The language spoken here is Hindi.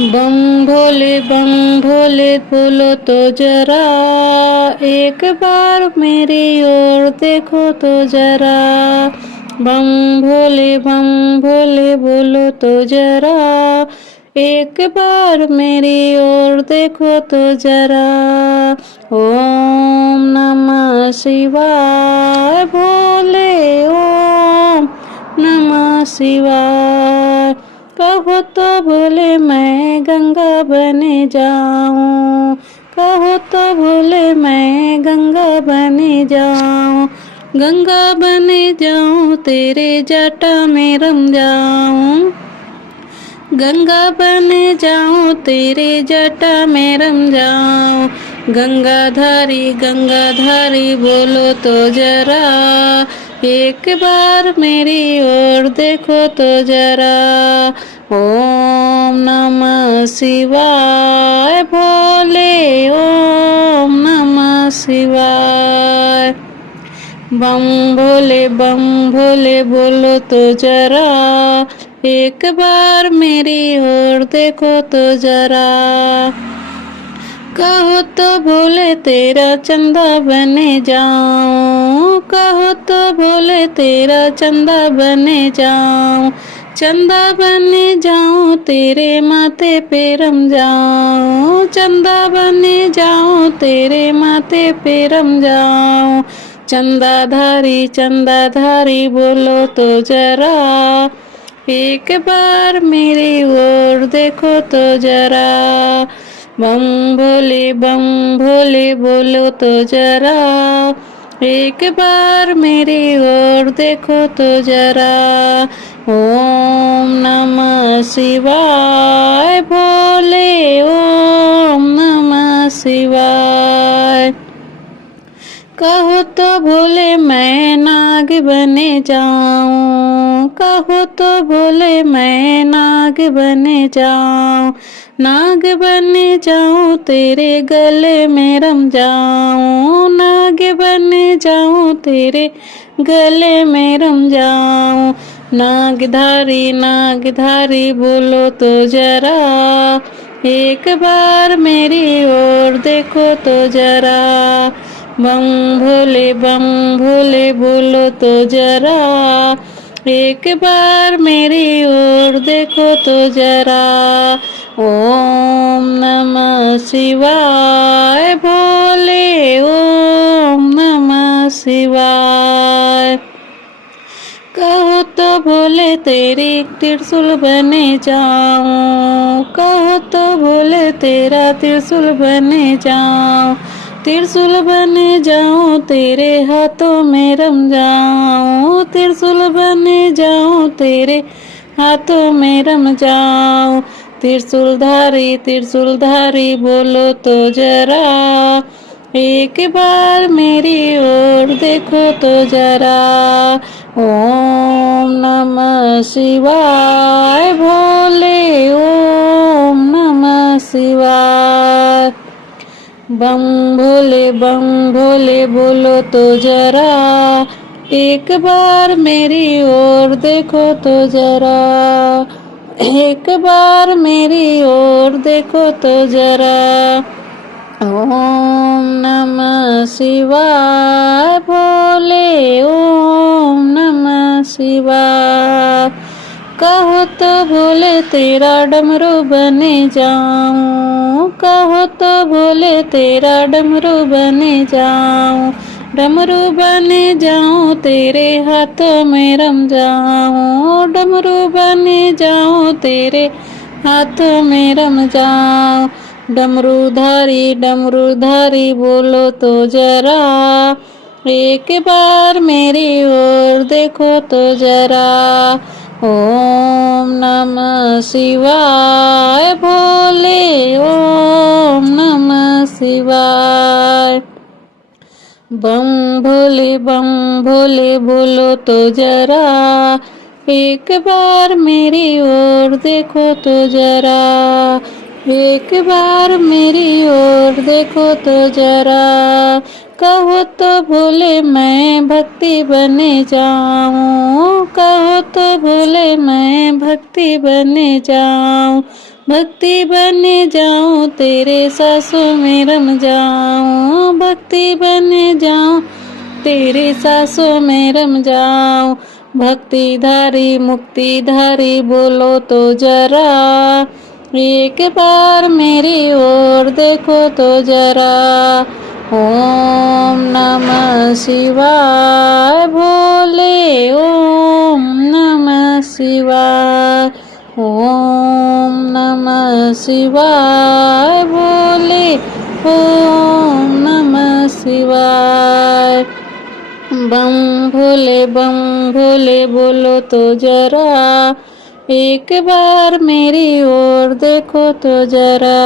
बम भोले बोलो तो जरा, एक बार मेरी ओर देखो तो जरा। बम भोले बोलो तो जरा, एक बार मेरी ओर देखो तो जरा। ओम नमः शिवाय भोले, ओम नमः शिवाय। कहो तो बोले मैं गंगा बने जाऊं, कहो तो बोले मैं गंगा बने जाऊं। गंगा बने जाऊं तेरे जटा में रम जाऊं, गंगा बने जाऊं तेरे जटा में रम जाऊं। गंगाधारी बोलो तो जरा, एक बार मेरी ओर देखो तो जरा। ओम नमः शिवाय भोले, ओम नमः शिवाय। बम भोले बोलो तो जरा, एक बार मेरी ओर देखो तो जरा। कहो तो बोले तेरा चंदा बने जाऊं, कहो तो बोले तेरा चंदा बने जाऊं। चंदा बने जाऊं तेरे माथे पे रम जाऊं, चंदा बने जाऊं तेरे माथे पे रम जाऊं। चंदाधारी बोलो तो जरा, एक बार मेरी ओर देखो तो जरा। बम भोले बोलो तो जरा, एक बार मेरी ओर देखो तो जरा। ओम नमः शिवाय भोले, ओम नमः शिवाय। कहो तो बोले मैं नाग बने जाऊं, कहो तो बोले मैं नाग बने जाऊं। नाग बने जाऊं तेरे गले में रम जाऊं, नाग बने जाऊं तेरे गले में रम जाऊं। नागधारी बोलो तो जरा, एक बार मेरी ओर देखो तो जरा। बम भोले बोलो तो जरा, एक बार मेरी ओर देखो तो जरा। ओम नमः शिवाय भोले, ओम नमः शिवाय। कहो तो बोले तेरी त्रिशूल बने जाऊं, कहो तो बोले तेरा त्रिशूल बने जाऊं। त्रिशूल बने जाऊं तेरे हाथों में रम जाऊं, त्रिशूल बने जाऊं तेरे हाथों में रम जाऊं। त्रिशूलधारी बोलो तो जरा, एक बार मेरी ओर देखो तो जरा। ओम नमः शिवाय भोले, ओम नमः शिवाय। बम भोले बोलो तो जरा, एक बार मेरी ओर देखो तो जरा। एक बार मेरी ओर देखो तो जरा। ओम नमः शिवाय भोले, ओम नमः शिवाय। कहो तो बोले तेरा डमरू बने जाऊं, कहो तो बोले तेरा डमरू बने जाऊं। डमरू बने जाऊं तेरे हाथों में रम जाऊं, डमरू बने जाऊं तेरे हाथों में रम जाऊं। डमरूधारी बोलो तो जरा, एक बार मेरी ओर देखो तो जरा। ओम नमः शिवाय भोले, ओम नमः शिवाय। बम भोले बोलो तो जरा, एक बार मेरी ओर देखो तो जरा। एक बार मेरी ओर देखो तो जरा। कहो तो भोले मैं भक्ति बने जाऊं, कहो तो भोले मैं भक्ति बने जाऊं, भक्ति बने जाऊं तेरे सासों में रम जाऊं, भक्ति बने जाऊं तेरे सासों में रम जाऊं। भक्ति धारी मुक्ति धारी बोलो तो जरा, एक बार मेरी ओर देखो तो जरा। ओम नमः शिवाय भोले, ओम नमः शिवाय, ओम नमः शिवाय भोले, ओम नमः शिवाय। बम भोले बोलो तो जरा, एक बार मेरी ओर देखो तो जरा।